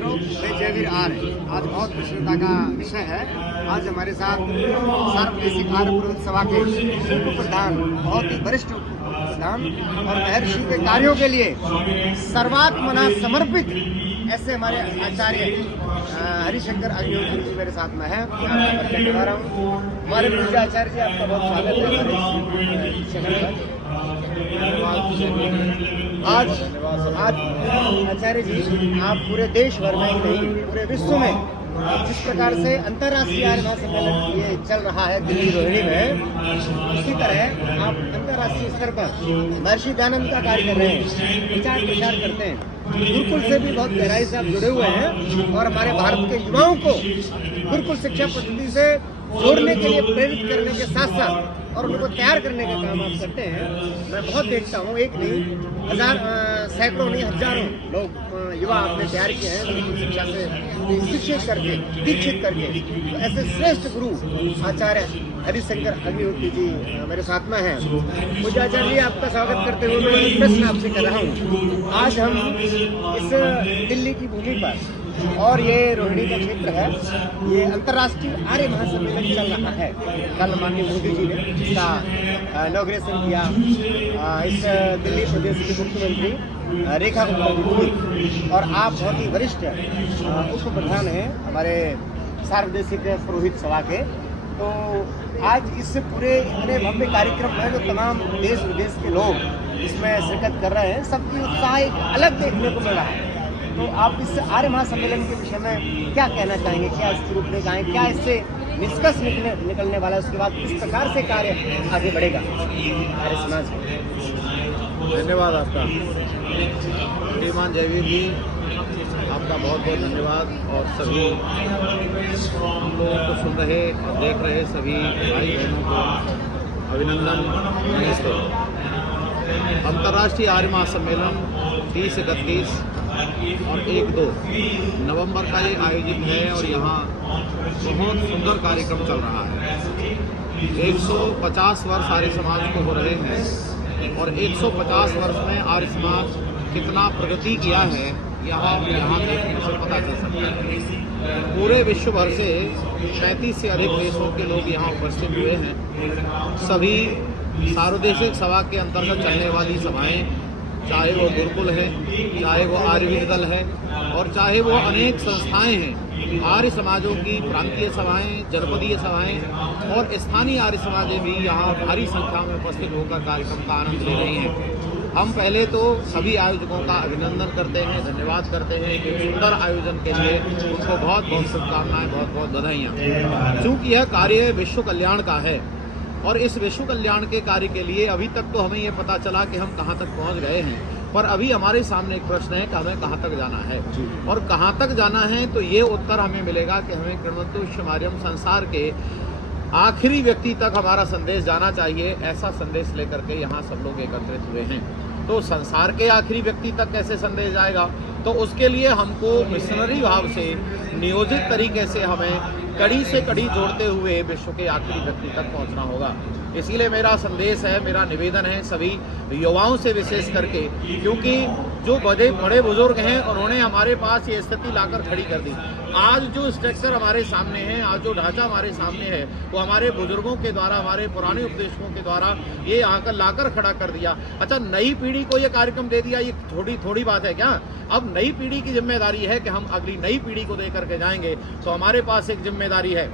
मित्रों, मैं जयवीर आर। आज बहुत प्रसन्नता का विषय है। आज हमारे साथ सार्वदेशिक आर्य पुरोहित सभा के उप प्रधान, बहुत ही वरिष्ठ उप प्रधान और महर्षि के कार्यों के लिए सर्वात्मना समर्पित ऐसे हमारे आचार्य हरिशंकर अग्निहोत्री जी मेरे साथ में है। मैं आपका परिचय करवा रहा हूँ। हमारे पूज्य आचार्य जी, आपका बहुत स्वागत है। आज आचार्य जी, आप पूरे देश भर में ही नहीं, पूरे विश्व में जिस प्रकार से अंतर्राष्ट्रीय आर्य महासम्मेलन ये चल रहा है दिल्ली रोहिणी में, उसी तरह आप अंतर्राष्ट्रीय स्तर पर महर्षि दयानंद का कार्य कर रहे हैं, विचार प्रचार करते हैं। गुरुकुल से भी बहुत गहराई से आप जुड़े हुए हैं और हमारे भारत के युवाओं को गुरुकुल शिक्षा पद्धति से जोड़ने के लिए प्रेरित करने के साथ साथ और उनको तैयार करने का काम आप करते हैं। मैं बहुत देखता हूँ, एक नहीं सैकड़ों नहीं हजारों लोग युवा आपने तैयार किए हैं गुरुकुल शिक्षा से शिक्षित करके, दीक्षित करके। तो ऐसे श्रेष्ठ गुरु आचार्य हरिशंकर अग्निहोत्री जी मेरे साथ में हैं। मुझे आचार्य जी, आपका स्वागत करते हुए मैं प्रश्न आपसे कर रहा हूँ। आज हम इस दिल्ली की भूमि पर, और ये रोहिणी का क्षेत्र है, ये अंतर्राष्ट्रीय आर्य महासम्मेलन चल रहा है। कल माननीय मोदी जी ने इसका इनॉग्रेशन किया। इस दिल्ली प्रदेश के मुख्यमंत्री रेखा गुप्ता जी और आप बहुत ही वरिष्ठ उप प्रधान हैं हमारे सार्वदेशिक पुरोहित सभा के। तो आज इस पूरे इतने भव्य कार्यक्रम में जो तमाम देश विदेश के लोग इसमें शिरकत कर रहे हैं, सबकी उत्साह एक अलग देखने को मिल रहा है। तो आप इस आर्य महासम्मेलन के विषय में क्या कहना चाहेंगे? क्या इसकी रूपरेखा है? क्या इससे निष्कर्ष निकलने वाला है? उसके बाद किस प्रकार से कार्य आगे बढ़ेगा आर्य समाज में? धन्यवाद आपका श्रीमान जयवीर जी, आपका बहुत बहुत धन्यवाद। और सभी हम लोगों को सुन रहे और देख रहे सभी भाई बहनों को अभिनंदन, नमस्ते। अंतर्राष्ट्रीय आर्य महासम्मेलन 30, 31 और 1-2 नवंबर का ये आयोजित है और यहाँ बहुत सुंदर कार्यक्रम चल रहा है। 150 वर्ष आर्य समाज को हो रहे हैं और 150 वर्ष में आर्य समाज कितना प्रगति किया है यहाँ देखने से पता चल सकता है। पूरे विश्व भर से 35 से अधिक देशों के लोग यहाँ उपस्थित हुए हैं। सभी सार्वदेशिक सभा के अंतर्गत चलने वाली सभाएं, चाहे वो गुरुकुल है, चाहे वो आर्यवीर दल है और चाहे वो अनेक संस्थाएं हैं, आर्य समाजों की प्रांतीय सभाएं, जनपदीय सभाएं और स्थानीय आर्य समाजें भी यहाँ भारी संख्या में उपस्थित होकर कार्यक्रम का आनंद ले रही हैं। हम पहले तो सभी आयोजकों का अभिनंदन करते हैं, धन्यवाद करते हैं कि सुंदर आयोजन के लिए उनको बहुत बहुत शुभकामनाएं, बहुत बहुत बधाइयाँ। चूँकि यह कार्य विश्व कल्याण का है और इस विश्व कल्याण के कार्य के लिए अभी तक तो हमें ये पता चला कि हम कहाँ तक पहुँच गए हैं, पर अभी हमारे सामने एक प्रश्न है कि हमें कहाँ तक जाना है। और कहाँ तक जाना है तो ये उत्तर हमें मिलेगा कि हमें कृणवन्तु विश्वमार्यम संसार के आखिरी व्यक्ति तक हमारा संदेश जाना चाहिए। ऐसा संदेश लेकर के यहाँ सब लोग एकत्रित हुए हैं। तो संसार के आखिरी व्यक्ति तक कैसे संदेश जाएगा? तो उसके लिए हमको मिशनरी भाव से नियोजित तरीके से हमें कड़ी से कड़ी जोड़ते हुए विश्व के आखिरी व्यक्ति तक पहुंचना होगा। इसीलिए मेरा संदेश है, मेरा निवेदन है सभी युवाओं से विशेष करके, क्योंकि जो बड़े बुजुर्ग हैं उन्होंने हमारे पास ये स्थिति लाकर खड़ी कर दी। आज जो स्ट्रक्चर हमारे सामने है, आज जो ढांचा हमारे सामने है, वो हमारे बुजुर्गों के द्वारा, हमारे पुराने उपदेशकों के द्वारा ये आकर लाकर खड़ा कर दिया। अच्छा, नई पीढ़ी को ये कार्यक्रम दे दिया, ये थोड़ी बात है क्या? अब नई पीढ़ी की जिम्मेदारी है कि हम अगली नई पीढ़ी को दे करके जाएंगे। तो हमारे पास एक जिम्मेदारी है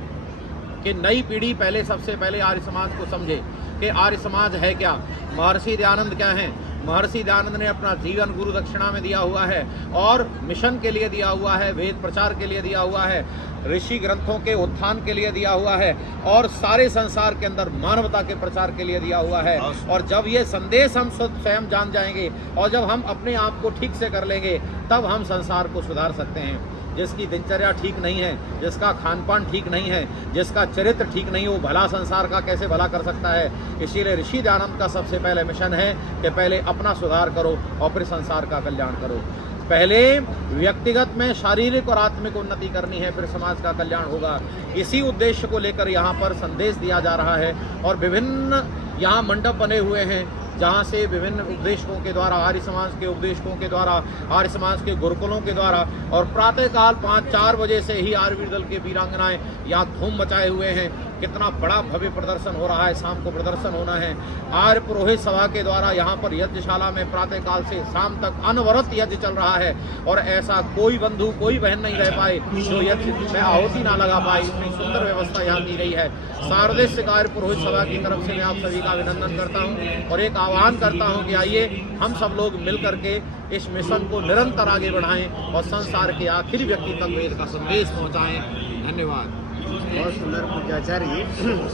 कि नई पीढ़ी पहले सबसे पहले आर्य समाज को समझे कि आर्य समाज है क्या, महर्षि दयानंद क्या हैं। महर्षि दयानंद ने अपना जीवन गुरु दक्षिणा में दिया हुआ है और मिशन के लिए दिया हुआ है, वेद प्रचार के लिए दिया हुआ है, ऋषि ग्रंथों के उत्थान के लिए दिया हुआ है और सारे संसार के अंदर मानवता के प्रचार के लिए दिया हुआ है। और जब ये संदेश हम स्वयं जान जाएंगे और जब हम अपने आप को ठीक से कर लेंगे, तब हम संसार को सुधार सकते हैं। जिसकी दिनचर्या ठीक नहीं है, जिसका खान पान ठीक नहीं है, जिसका चरित्र ठीक नहीं, वो भला संसार का कैसे भला कर सकता है? इसीलिए ऋषि दयानंद का सबसे पहले मिशन है कि पहले अपना सुधार करो और फिर संसार का कल्याण करो। पहले व्यक्तिगत में शारीरिक और आत्मिक उन्नति करनी है, फिर समाज का कल्याण होगा। इसी उद्देश्य को लेकर यहाँ पर संदेश दिया जा रहा है और विभिन्न यहाँ मंडप बने हुए हैं जहाँ से विभिन्न उपदेशकों के द्वारा, आर्य समाज के उपदेशकों के द्वारा, आर्य समाज के गुरुकुलों के द्वारा और प्रातःकाल 5-4 बजे से ही आर्यवीर दल के वीरांगनाएं यहाँ धूम मचाए हुए हैं। कितना बड़ा भव्य प्रदर्शन हो रहा है, शाम को प्रदर्शन होना है। आर्य पुरोहित सभा के द्वारा यहाँ पर यज्ञशाला में प्रातःकाल से शाम तक अनवरत यज्ञ चल रहा है और ऐसा कोई बंधु, कोई बहन नहीं रह पाए जो यज्ञ में आहुति ना लगा पाए। इतनी सुंदर व्यवस्था यहाँ की गई है। शारदेय आर्य पुरोहित सभा की तरफ से मैं आप सभी का अभिनंदन करता हूँ और एक आह्वान करता हूँ कि आइए हम सब लोग मिल करके इस मिशन को निरंतर आगे बढ़ाएं और संसार के आखिरी व्यक्ति तक वेद का संदेश पहुँचाएं। धन्यवाद। बहुत सुंदर पूज्याचार्य जी।